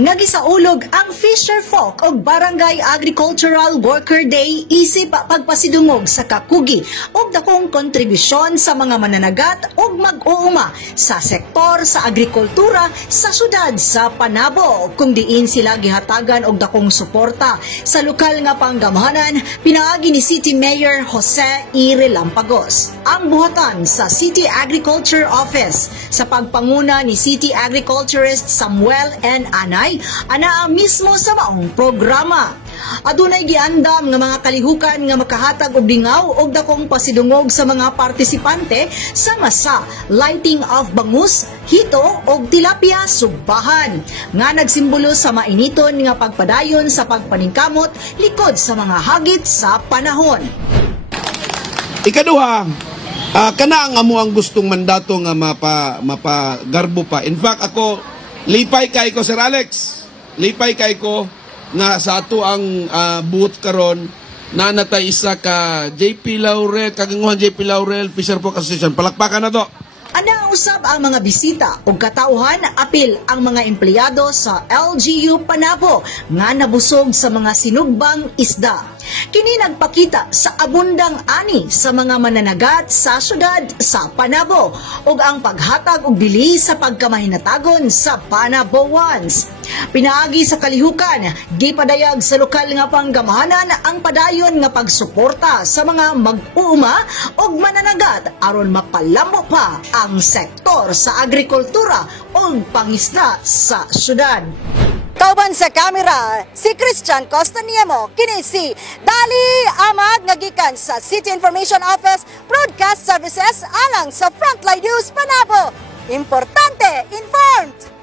nga gisaulog ang Fisher Folk og Barangay Agricultural Worker Day isip pagpasidungog sa kakugi ug dakong kontribusyon sa mga mananagat ug mag-uuma sa sektor sa agrikultura sa syudad sa Panabo, kung diin sila gihatagan og dakong suporta sa lokal nga panggamhanan pinaagi ni City Mayor Jose E. Relampagos. Ang buhatan sa City Agriculture Office sa pagpanguna ni City Agriculturist Samuel N. Anay, ana mismo sa maong programa. Adunay giandam nga mga kalihukan nga makahatag og dingaw og dakong pasidungog sa mga partisipante sama sa lighting of bangus, hito og tilapia sugbahan nga nagsimbolo sa mainiton nga pagpadayon sa pagpaningkamot likod sa mga hagit sa panahon. Ikaduha, kana ang amo ang gustong mandato nga mapagarbo pa. In fact, ako lipay kay ko, Sir Alex. Lipay kay ko nga sa ato ang booth karon na natay isa ka JP Laurel, kaganguhan JP Laurel, Fisher Folk Association. Palakpakan na to. Ana usab ang mga bisita ug katauhan apil ang mga empleyado sa LGU Panabo nga nabusog sa mga sinugbang isda. Kini nagpakita sa abundang ani sa mga mananagat sa syudad sa Panabo ug ang paghatag og bili sa pagkamahinatagon sa Panaboans. Pinaagi sa kalihukan, gipadayag sa lokal nga panggamahanan ang padayon nga pagsuporta sa mga mag-uuma ug mananagat aron mapalamo pa ang sektor sa agrikultura ug pangisda sa syudad. Kauban sa kamera, si Christian Costaniemo, kini si Dali Amag nga gikan sa City Information Office Broadcast Services alang sa Frontline News Panabo. Importante, informed!